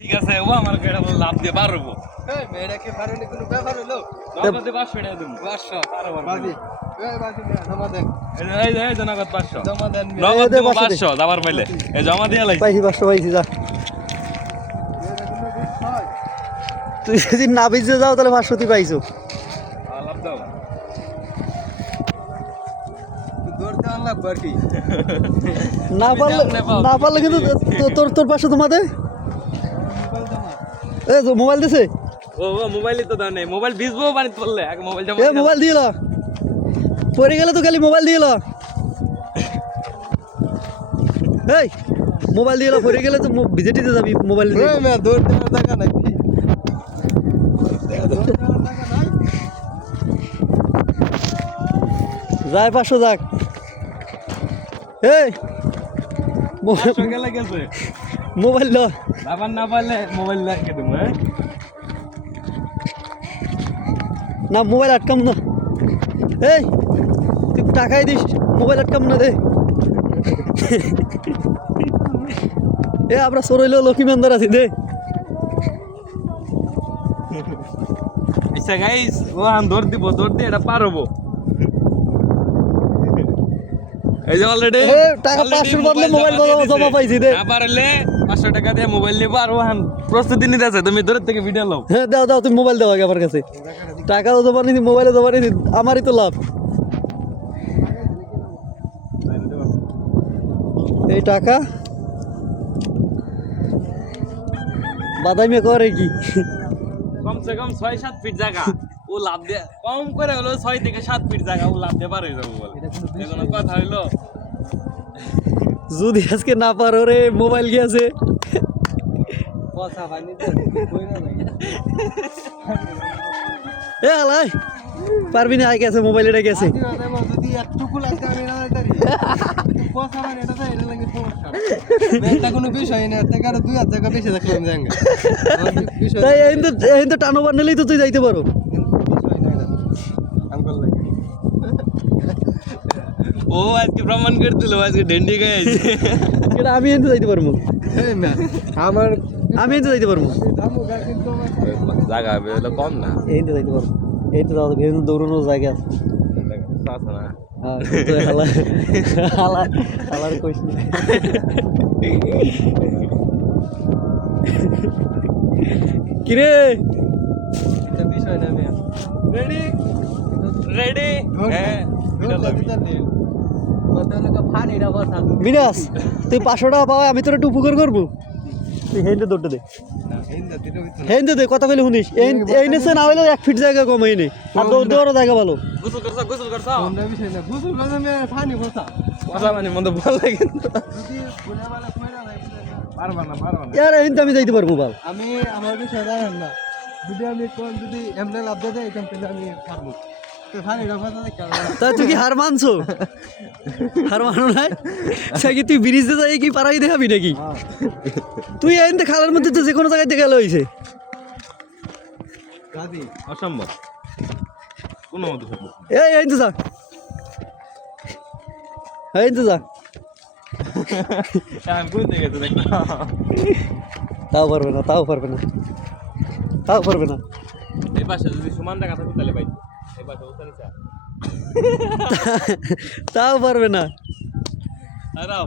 ঠিক আছে ও আমার কেডা বল লাভ দিয়ে পারবো এই মেয়েটাকে পারলে কোনো ব্যাপার হলো নগদে 500 টাকা দেব 500 বাজি এই বাজি জমা দেন এই জনগদ 500 জমা দেন নগদ দেব 500 দাবার পাইলে এই জমা দিয়া লাগি পাইছি 500 পাইছি যা তুই যদি না বেঁচে যাও তাহলে 500 তুই পাইছো লাভ দাও দৌড়তে আনলাম আর কি না পারলে কিন্তু তোর 500 তোমাদে এ তো মোবাইল দিছে ও মোবাইলই তো দাও নেই মোবাইল বিজবো বানিত বললে আগে মোবাইল জমা এ মোবাইল দিলা পড়ে গেলে তো খালি মোবাইল দিলা এই মোবাইল দিলা পড়ে গেলে তো ভিজিটিতে যাবি মোবাইল দিয়ে এই মে দৌড়তে টাকা নাই যায় 500 যাক এই গেলে গেছে মোবাইল লো দাবার না পারলে মোবাইল লাগিয়ে দেবো হ্যাঁ না মোবাইল আটকাম না এই তুই টাকাই দিস মোবাইল আটকাম না দে এ আমরা সরইলো লক্ষ্মীমেন্দার আছি দে আচ্ছা গাইস ও আন দৌড় দিয়ে এটা পার হবো এই যে অলরেডি টাকা 500 বদলে মোবাইল জমা পাইছি দে না পারলে 500 টাকা দিয়ে মোবাইল নিবো আর ওহান প্রস্তুতি নিতে আছে তুমি দূর থেকে ভিডিও লও হ্যাঁ দাও তুমি মোবাইল দাও আগে আমার কাছে টাকাও জমা নিছি মোবাইলে জমা নিছি আমারই তো লাভ এই টাকা বাদামি করে কি কমসে কম 6-7 ফিট জায়গা ও লাভ দিয়ে কম করে হলো 6 থেকে 7 ফিট জায়গা ও লাভ দিয়ে পার হয়ে যাবো বলে কোনো কথা হইলো যদি আজকে না পারো রে মোবাইল গিয়েছে কথা বানি তো কইরা নাই এ আলাই পারবি না আই গেছে মোবাইল এটা গেছে যদি একটুকু লাগতে আমি না দাঁড়ি কথা বানি এটা তো এটা লাগে সমস্যা এটা কোনো বিষয় না টাকা 2000 টাকা বেশি রাখলাম জাঙ্গা বিষয় তাই এই তো টানো বানলেই তো তুই যাইতে পারো বিষয় না আঙ্কল লাগে ও আজকে প্রমাণ করে দিল আজকে ডেন্ডি গাইছে এটা আমি এনতে যাইতে পারবো এই না আমার আমি এনতে যাইতে পারবো দামও গা কিন্তু জায়গা হলো কম না এনতে যাইতে পারবো এই তো যাও কিন্তু দৌড়ানোর জায়গা আছে আছে না হ্যাঁ তো হালার কইছি কিরে এটা বিষয় না আমি রেডি রেডি হ্যাঁ ভিডিও লাগবে কত লোক ফানিরা বসা বিনাস তুই 500 টাকা পাওয়া আমি তোর একটু উপকার করবো তুই হেনতে দৌড়তে দে হেনতে দে কথা কইলে শুনিস এই নেছে না হইলে 1 ফিট জায়গা কম এই নেই আর দৌড় জায়গা ভালো গোসল করছ কোনটা বিষয় না বুঝুল না আমি ফানি বসা কথা মানে মন্দ ভালো লাগে যদি গুনাবালা কইরা নাই পারবা না ইয়ার হেনতে আমি যাইতে পারবো বাল আমি আমার বিষয় জানেন না যদি আমি কোন যদি এমনি লাভ দেয় এখান থেকে আমি পারবো তো ফানিরা বসা দেখতে তা তুই কি হার মানছো হার মানো নাই সে কি তুই ব্রিজে যাই কি পারাই দেখাবি নাকি তুই এনতে খালের মধ্যে তো যে কোনো জায়গায় দেখা লইছে গাদি অসম্ভব কোনো মতো সম্ভব এই এনতে যা এনতে যা আমি বুঝতে গেছি দেখো তাও পারবে না এই পাশে যদি সমান দেখা থাকে তাহলে ভাই এই পাশে ওখানে চা তাও পারবে না আরাও